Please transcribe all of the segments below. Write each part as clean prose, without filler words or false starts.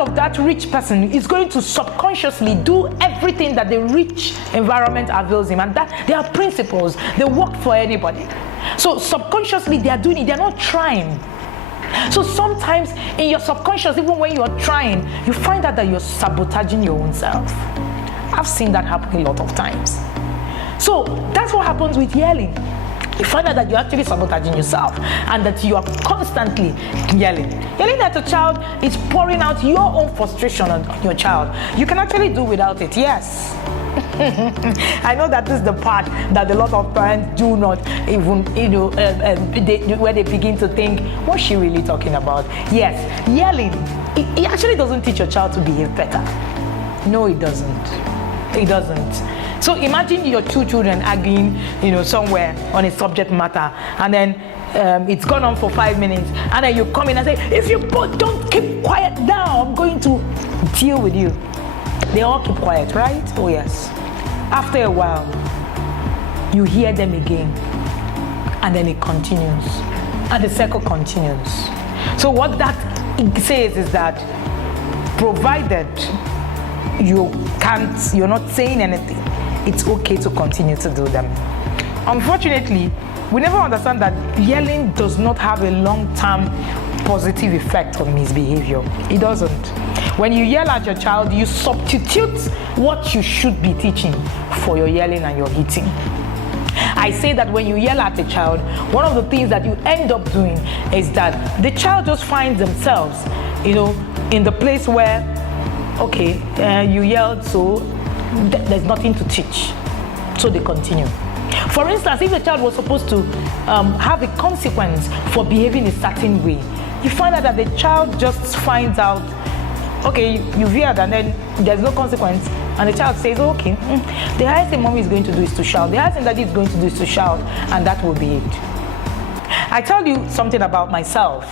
of that rich person is going to subconsciously do everything that the rich environment avails him, and that there are principles, they work for anybody. So subconsciously they are doing it, they're not trying. So sometimes in your subconscious, even when you are trying, you find out that you're sabotaging your own self. I've seen that happen a lot of times. So that's what happens with yelling. You find out that you're actually sabotaging yourself and that you are constantly yelling. Yelling at a child is pouring out your own frustration on your child. You can actually do without it, yes. I know that this is the part that a lot of parents do not even, where they begin to think, what's she really talking about? Yes, yelling, it actually doesn't teach your child to behave better. No, it doesn't. It doesn't. So imagine your two children arguing, somewhere on a subject matter, and then it's gone on for 5 minutes, and then you come in and say, if you both don't keep quiet now, I'm going to deal with you. They all keep quiet, right? Oh yes. After a while, you hear them again, and then it continues, and the cycle continues. So what that says is that provided you're not saying anything, it's okay to continue to do them. Unfortunately, we never understand that yelling does not have a long-term positive effect on misbehavior. It doesn't. When you yell at your child, you substitute what you should be teaching for your yelling and your hitting. I say that when you yell at a child, one of the things that you end up doing is that the child just finds themselves, in the place where, okay, you yelled, so there's nothing to teach. So they continue. For instance, if the child was supposed to have a consequence for behaving a certain way, you find out that the child just finds out, okay, you've yelled and then there's no consequence, and the child says, okay, the highest thing mommy is going to do is to shout, the highest thing daddy is going to do is to shout, and that will be it. I tell you something about myself.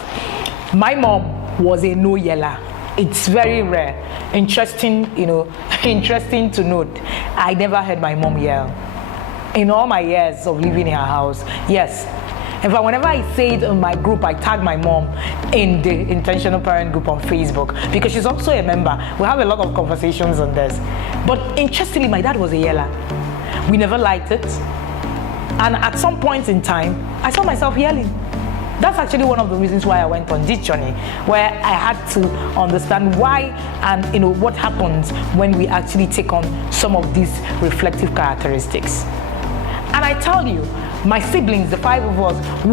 My mom was a no yeller. It's very rare. Interesting to note. I never heard my mom yell. In all my years of living in her house, yes. In fact, whenever I say it in my group, I tag my mom in the Intentional Parent group on Facebook because she's also a member. We have a lot of conversations on this. But interestingly, my dad was a yeller. We never liked it. And at some point in time, I saw myself yelling. That's actually one of the reasons why I went on this journey, where I had to understand why and what happens when we actually take on some of these reflective characteristics. And I tell you, my siblings, the 5 of us,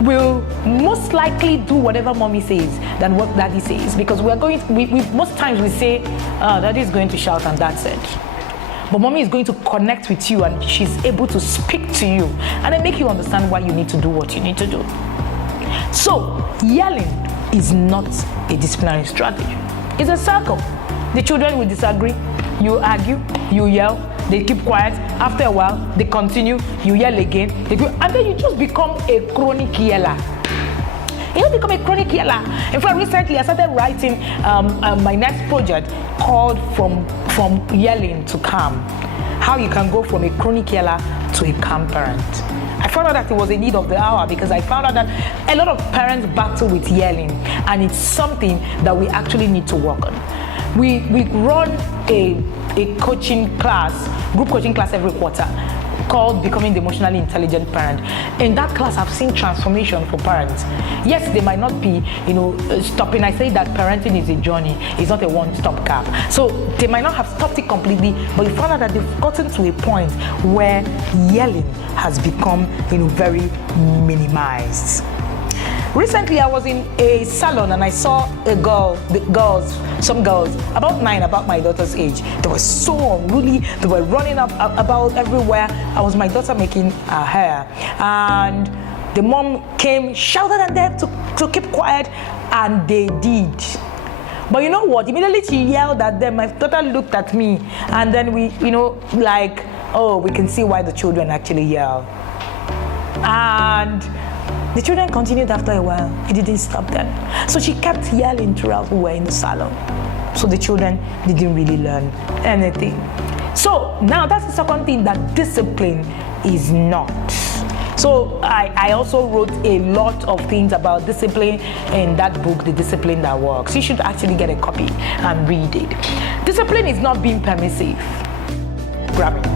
will most likely do whatever mommy says than what daddy says, because we most times we say, daddy is going to shout and that's it. But mommy is going to connect with you and she's able to speak to you and then make you understand why you need to do what you need to do. So, yelling is not a disciplinary strategy. It's a circle. The children will disagree, you argue, you yell, they keep quiet. After a while, they continue, you yell again, and then you just become a chronic yeller. You become a chronic yeller. In fact, recently I started writing my next project called From Yelling to Calm. How you can go from a chronic yeller to a calm parent. I found out that it was a need of the hour because I found out that a lot of parents battle with yelling, and it's something that we actually need to work on. We run a coaching class, group coaching class every quarter called Becoming the Emotionally Intelligent Parent. In that class, I've seen transformation for parents. Yes, they might not be, stopping. I say that parenting is a journey, it's not a one-stop gap. So they might not have stopped it completely, but you found out that they've gotten to a point where yelling has become, very minimized. Recently, I was in a salon and I saw some girls, about 9, about my daughter's age. They were so unruly. They were running about everywhere. I was my daughter making her hair. And the mom came, shouted at them to keep quiet, and they did. But you know what? Immediately she yelled at them. My daughter looked at me, and then we, we can see why the children actually yell. And the children continued after a while. It didn't stop them. So she kept yelling throughout we were in the salon. So the children didn't really learn anything. So now that's the second thing that discipline is not. So I also wrote a lot of things about discipline in that book, The Discipline That Works. You should actually get a copy and read it. Discipline is not being permissive. Grabbing.